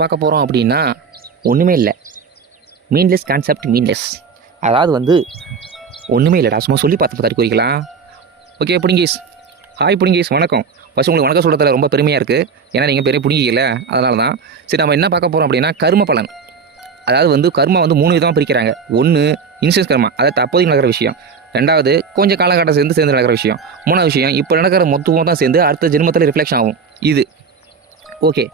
பார்க்க போகிறோம் அப்படின்னா ஒன்றுமே இல்லை. மீன்லெஸ் கான்செப்ட் மீன்லெஸ். அதாவது வந்து ஒன்றுமே இல்லைடா, சும்மா சொல்லி பார்த்து குறிக்கலாம். ஓகே புடிங்கீஸ், ஹாய் புடிங்கீஸ், வணக்கம். ஃபஸ்ட் உங்களுக்கு வணக்கம் சொல்கிறதுல ரொம்ப பெருமையாக இருக்குது, ஏன்னா நீங்கள் பெரிய புடிங்கிக்கல, அதனால தான். சரி, நம்ம என்ன பார்க்க போகிறோம் அப்படின்னா கர்ம பலன். அதாவது வந்து கர்மா வந்து 3 விதமாக பிரிக்கிறாங்க. ஒன்று இன்சூரன்ஸ் கர்மா, அதாவது தற்போதைக்கு நடக்கிற விஷயம். ரெண்டாவது கொஞ்சம் காலகட்டம் சேர்ந்து நடக்கிற விஷயம். மூணாவது விஷயம் இப்போ நடக்கிற மொத்தமாக தான் சேர்ந்து அடுத்த ஜென்மத்தில் ரிஃப்ளெக்ஷன் ஆகும். இது ஓகே.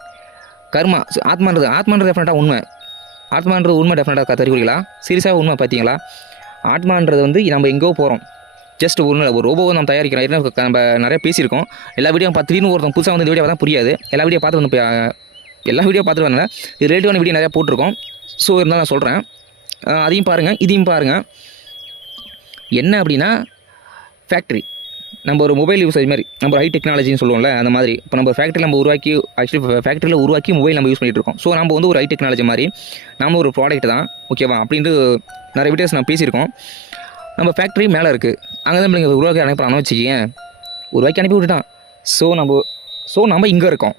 கர்மா ஆத்மான்றது டெஃபினட்டாக உண்மை. ஆத்மான்றது உண்மை டெஃபினட்டாக தெரிவிங்களா? சீரியஸாக உண்மை பார்த்தீங்களா? ஆத்மான்றது வந்து நம்ம எங்கேயோ போகிறோம். ஜஸ்ட் ஒன்றும் இல்லை, ஒரு ரோபோவை நம்ம தயாரிக்கிறோம். ஏன்னா நம்ம நிறைய பேசியிருக்கோம். எல்லா வீடியோ திடீர்னு ஒருத்தன் புதுசாக வந்து இந்த வீடியோ தான் புரியாது. எல்லா வீடியோ பார்த்துட்டு வரல. இது ரிலேட்டிவான வீடியோ நிறையா போட்டிருக்கோம். ஸோ இருந்தாலும் நான் சொல்கிறேன், அதையும் பாருங்கள், இதையும் பாருங்கள். என்ன அப்படின்னா ஃபேக்ட்ரி, நம்ம ஒரு மொபைல் யூஸ் மாதிரி, நம்ம ஹை டெக்னாலஜின்னு சொல்லுவோம்ல, அந்த மாதிரி. இப்போ நம்ம ஃபேக்ட்ரியில் நம்ம உருவாக்கி மொபைல் நம்ம யூஸ் பண்ணிகிட்டு இருக்கோம். ஸோ நம்ம வந்து ஒரு ஹை டெக்னாலஜி மாதிரி, நம்ம ஒரு ப்ராடக்ட் தான், ஓகேவா? அப்படின்ட்டு நிறைய வீடியோஸ் நான் பேசியிருக்கோம். நம்ம ஃபேக்ட்ரி மேலே இருக்குது, அங்கே தான் நீங்கள் உருவாக்கி அனுப்புகிறான்னு வச்சுக்கேன். உருவாக்கி அனுப்பி விட்டுட்டான். ஸோ நம்ம இங்கே இருக்கோம்,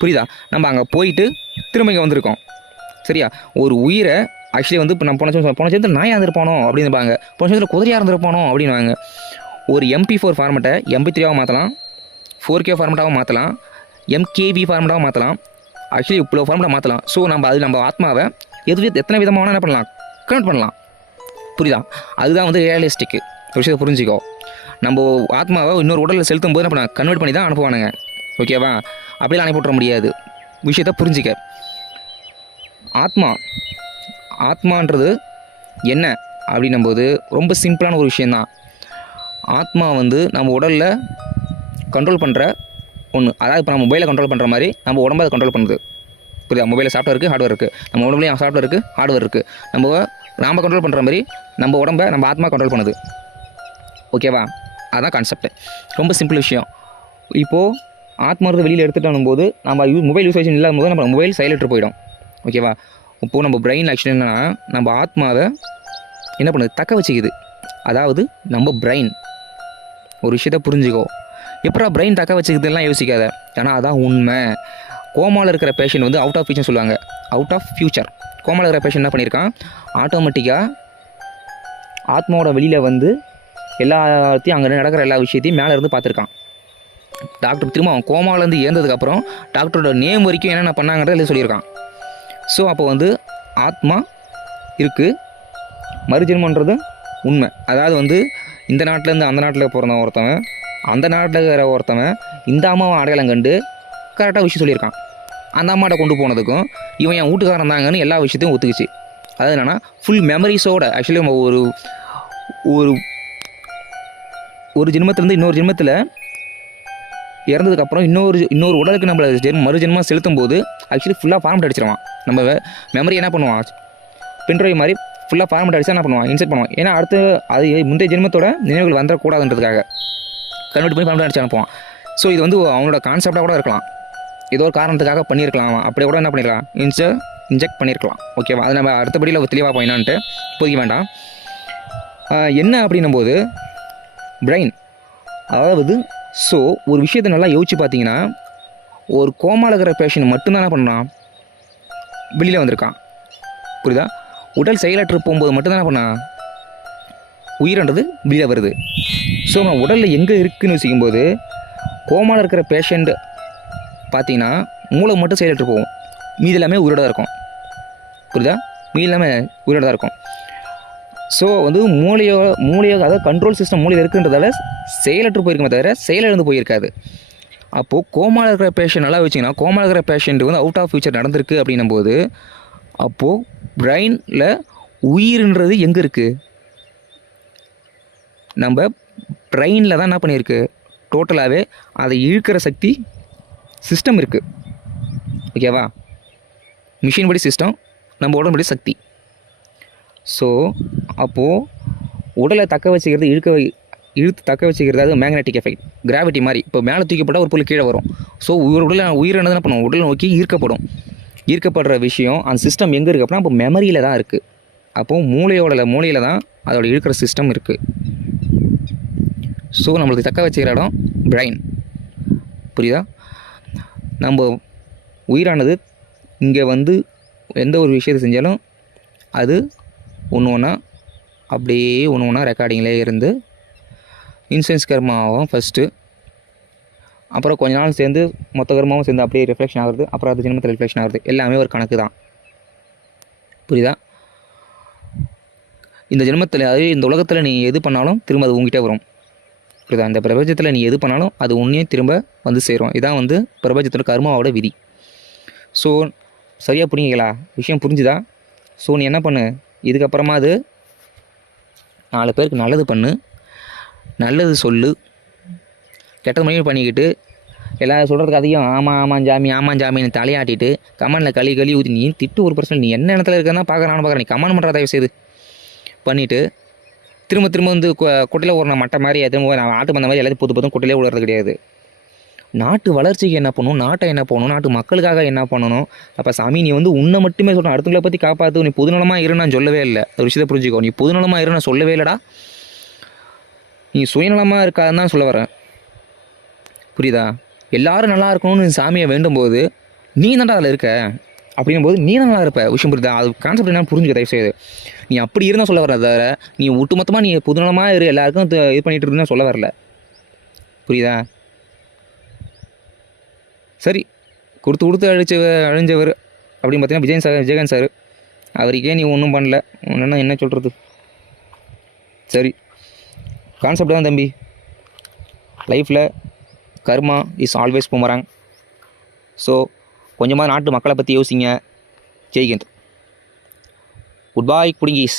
புரியுதா? நம்ம அங்கே போயிட்டு திரும்ப இங்கே வந்திருக்கோம், சரியா? ஒரு உயிரை ஆக்சுவலி வந்து இப்போ நம்ம போன சேர்ந்து நாயாக இருந்திருப்பானோ அப்படின்பாங்க, போன சேர்ந்து குதிரையாக இருந்திருப்பானோ அப்படின்வாங்க. ஒரு MP4 ஃபார்மெட்டை MP3 மாற்றலாம், 4K ஃபார்மெட்டாகவும் மாற்றலாம், MKV ஃபார்மெட்டாகவும் மாற்றலாம். ஆக்சுவலி இவ்வளோ ஃபார்மெட்டாக மாற்றலாம். ஸோ நம்ம ஆத்மாவை எத்தனை விதமான என்ன பண்ணலாம், கன்வெர்ட் பண்ணலாம், புரியுதா? அதுதான் வந்து ரியலிஸ்டிக்கு. ஒரு விஷயத்தை புரிஞ்சுக்கோ. நம்ம ஆத்மாவை இன்னொரு உடலில் செலுத்தும் போது என்ன பண்ண கன்வெர்ட் பண்ணி தான் அனுப்புவானுங்க, ஓகேவா? அப்படிலாம் அனுப்பி விட்ற முடியாது. விஷயத்தை புரிஞ்சிக்க. ஆத்மான்றது என்ன அப்படின்னும்போது ரொம்ப சிம்பிளான ஒரு விஷயந்தான். ஆத்மா வந்து நம்ம உடலில் கண்ட்ரோல் பண்ணுற ஒன்று. அதாவது இப்போ நம்ம மொபைலை கண்ட்ரோல் பண்ணுற மாதிரி நம்ம உடம்பை அதை கண்ட்ரோல் பண்ணுது, புரியுதா? மொபைலில் சாஃப்ட்வேர் இருக்குது, ஹார்ட்வேர் இருக்குது. நம்ம உடம்புலையும் சாஃப்ட்வேர் இருக்குது, ஹார்ட்வேர் இருக்குது. நாம் கண்ட்ரோல் பண்ணுற மாதிரி நம்ம உடம்பை நம்ம ஆத்மா கண்ட்ரோல் பண்ணுது, ஓகேவா? அதுதான் கான்செப்ட். ரொம்ப சிம்பிள் விஷயம். இப்போது ஆத்மாவது வெளியில் எடுத்துகிட்டு போது நம்ம மொபைல் யூசேஷன் இல்லாத போது நம்ம மொபைல் சைலெண்ட்டு போயிடும், ஓகேவா? இப்போது நம்ம பிரெயின் ஆக்சுவலி என்னென்னா நம்ம ஆத்மாவை என்ன பண்ணுது, தக்க வச்சுக்குது. அதாவது நம்ம பிரெயின் ஒரு விஷயத்தை புரிஞ்சுக்கோ. எப்படா பிரெயின் தக்க வச்சுக்கிறதுலாம் யோசிக்காத, ஏன்னா அதான் உண்மை. கோமாவில் இருக்கிற பேஷண்ட் வந்து அவுட் ஆஃப் ஃபியூச்சர் சொல்லுவாங்க. Out of future. கோமாவில் இருக்கிற பேஷண்ட் என்ன பண்ணியிருக்கான், ஆட்டோமேட்டிக்காக ஆத்மாவோட வெளியில் வந்து எல்லாத்தையும் அங்கே நடக்கிற எல்லா விஷயத்தையும் மேலே இருந்து பார்த்துருக்கான். டாக்டர் திரும்ப அவன் கோமாவிலேருந்து ஏந்ததுக்கப்புறம் டாக்டரோட நேம் வரைக்கும் என்னென்ன பண்ணாங்கன்றத சொல்லியிருக்கான். ஸோ அப்போ வந்து ஆத்மா இருக்குது, மறுஜென்மன்றது உண்மை. அதாவது வந்து இந்த நாட்டிலேருந்து அந்த நாட்டில் பிறந்த ஒருத்தவன், அந்த நாட்டில் இருக்கிற ஒருத்தவன் இந்த அம்மாவை அடையாளம் கண்டு கரெக்டாக விஷயம் சொல்லியிருக்கான். அந்த அம்மாட்ட கொண்டு போனதுக்கும் இவன் என் வீட்டுக்காரன் தாங்கன்னு எல்லா விஷயத்தையும் ஒத்துக்குச்சு. அதாவது என்னென்னா ஃபுல் மெமரிஸோட ஆக்சுவலி நம்ம ஒரு ஜென்மத்திலேருந்து இன்னொரு ஜென்மத்தில் இறந்ததுக்கப்புறம் இன்னொரு உடலுக்கு நம்மளை மறுஜென்மம் செலுத்தும் போது ஆக்சுவலி ஃபுல்லாக ஃபார்மெட் அடிச்சிருவான். நம்ம மெமரி என்ன பண்ணுவான், பின்ட்ரைவ் மாதிரி ஃபுல்லாக ஃபார்மெட் அடிச்சா என்ன பண்ணுவான், இன்செர்ட் பண்ணுவான். ஏன்னா அடுத்து அது முந்தைய ஜென்மத்தோட நினைவுகள் வந்துடக்கூடாதுன்றதுக்காக கன்வெர்ட் பண்ணி ஃபார்மெட் அடிச்சு அனுப்புவான். ஸோ இது வந்து அவனோட கான்செப்டாக கூட இருக்கலாம், ஏதோ ஒரு காரணத்துக்காக பண்ணியிருக்கலாம். அப்படியே கூட என்ன பண்ணிடலாம், இன்ஜெக்ட் பண்ணியிருக்கலாம், ஓகேவா? அது நம்ம அடுத்தபடியில் தெளிவாக போயினான்ட்டு இப்போதைக்கு வேண்டாம். என்ன அப்படின்னும் போது பிரெயின், அதாவது ஸோ ஒரு விஷயத்தை நல்லா யோசிச்சு பார்த்தீங்கன்னா, ஒரு கோமாவில் இருக்கிற பேஷண்ட் மட்டும்தான் என்ன பண்ணான், வெளியில் வந்திருக்கான், புரியுதா? உடல் செயலற்று போகும்போது மட்டும்தான் என்ன பண்ணான், உயிரின்றது வெளியில் வருது. ஸோ நான் உடலில் எங்கே இருக்குதுன்னு யோசிக்கும்போது கோமாவில் இருக்கிற பேஷண்ட் பார்த்தீங்கன்னா மூளை மட்டும் செயலற்று போகும், மீதி எல்லாமே உயிரோட தான் இருக்கும், புரியுதா? மீதி எல்லாமே உயிரோட தான் இருக்கும். ஸோ வந்து மூளையோ அதாவது கண்ட்ரோல் சிஸ்டம் மூளையில் இருக்குன்றதால செயலற்று போயிருக்குமே தவிர செயலிழந்து போயிருக்காது. அப்போது கோமாவில் இருக்கிற பேஷண்ட் நல்லா வச்சிங்கன்னா, கோமாவில் இருக்கிற பேஷண்ட்டு வந்து அவுட் ஆஃப் ஃபியூச்சர் நடந்திருக்கு அப்படின்னும் போது அப்போது பிரெயினில் உயிர்ன்றது எங்கே இருக்குது, நம்ம பிரெயினில் தான் என்ன பண்ணியிருக்கு, டோட்டலாகவே அதை இழுக்கிற சக்தி சிஸ்டம் இருக்குது, ஓகேவா? மிஷின் படி சிஸ்டம், நம்ம உடம்படி சக்தி. ஸோ அப்போது உடலை தக்க வச்சுக்கிறது இழுத்து தக்க வச்சுக்கிறது, அது மேக்னெட்டிக் எஃபெக்ட், கிராவிட்டி மாதிரி. இப்போ மேலே தூக்கப்பட்டால் ஒரு பொருள் கீழே வரும். ஸோ உயிரினது என்ன பண்ணுவோம், உடலை நோக்கி ஈர்க்கப்படுற விஷயம் அந்த சிஸ்டம் எங்கே இருக்குது அப்படின்னா, அப்போ மெமரியில் தான் இருக்குது. அப்போது மூளையில் தான் அதோட இழுக்கிற சிஸ்டம் இருக்குது. ஸோ நம்மளுக்கு தக்க வச்சுக்கிற இடம் பிரெயின், புரியுதா? நம்ம உயிரானது இங்கே வந்து எந்த ஒரு விஷயத்தை செஞ்சாலும் அது ஒன்று ஒன்றா அப்படியே ஒன்று ஒன்றா ரெக்கார்டிங்லேயே இருந்து இன்சூரன்ஸ் கர்மாவும் ஃபஸ்ட்டு, அப்புறம் கொஞ்ச நாள் சேர்ந்து மொத்த கர்மாவும் சேர்ந்து அப்படியே ரிஃப்ளெக்ஷன் ஆகுது. அப்புறம் அது ஜென்மத்தில் ரிஃப்ளெக்ஷன் ஆகுது. எல்லாமே ஒரு கணக்கு தான். புரியுதா? இந்த ஜென்மத்தில், அதாவது இந்த உலகத்தில் நீ எது பண்ணாலும் திரும்ப அது உங்ககிட்ட வரும். புரியுதா? இந்த பிரபஞ்சத்தில் நீ எது பண்ணாலும் அது உன்னையும் திரும்ப வந்து சேரும். இதான் வந்து பிரபஞ்சத்தோட கர்மாவோட விதி. ஸோ சரியாக புரிஞ்சிங்களா? விஷயம் புரிஞ்சுதா? ஸோ நீ என்ன பண்ணு, இதுக்கப்புறமா அது 4 பேருக்கு நல்லது பண்ணு, நல்லது சொல்லு. கெட்டது மணி பண்ணிக்கிட்டு எல்லோரும் சொல்கிறதுக்கு அதிகம் ஆமாம் ஜாமின்னு தலையாட்டிட்டு கமெண்டில் களி ஊற்றி நீ திட்டு ஒரு பர்சன்ட். நீ என்ன இடத்துல இருக்கா பார்க்குறேன், நானும் பார்க்குறேன். நீ கமெண்ட் பண்ணுற தயவு செய்து பண்ணிவிட்டு திரும்ப வந்து குட்டையில் ஒரு மட்டை மாதிரி எதுவும் நான் ஆட்டு பண்ண மாதிரி எல்லாத்தையும் புது குட்டையிலே விடுறது கிடையாது. நாட்டு வளர்ச்சிக்கு என்ன பண்ணணும், நாட்டை என்ன பண்ணணும், நாட்டு மக்களுக்காக என்ன பண்ணணும். அப்போ சாமி நீ வந்து உன்னை மட்டுமே சொல்கிறேன், அடுத்தவங்களை பற்றி காப்பாற்று. நீ பொதுநலமாக இரு நான் சொல்லவே இல்லை. ஒரு விஷயத்தை புரிஞ்சுக்கோ. நீ பொதுநலமாக இரு நான் சொல்லவே இல்லைடா. நீ சுயநலமாக இருக்காதுன்னு தான் சொல்ல வரேன். புரியுதா? எல்லோரும் நல்லா இருக்கணும்னு சாமியை வேண்டும்போது நீ தான்டா அதில் இருக்க. அப்படிங்கும்போது நீ தான் நல்லா இருப்ப. விஷயம் புரியுதா? அது கான்செப்ட் என்னன்னு புரிஞ்சுக்க தயவு செய்யுது. நீ அப்படி இருந்தால் சொல்ல வர தவிர நீ ஒட்டுமொத்தமாக நீ பொதுநலமாக இரு எல்லாருக்கும் இது பண்ணிகிட்டு இருந்தால் சொல்ல வரல. புரியுதா? சரி, கொடுத்து அழிஞ்சவர் அப்படின்னு பார்த்தீங்கன்னா விஜயகாந்த் சார். அவருக்கே நீ ஒன்றும் பண்ணல, என்ன சொல்கிறது? சரி, கான்செப்ட் தான் தம்பி. லைஃப்பில் கர்மா இஸ் ஆல்வேஸ் பூமராங். ஸோ கொஞ்சமாக நாட்டு மக்களை பற்றி யோசிங்க. ஜெய்ஹிந்த். குட் பாய் புடிங்கீஸ்.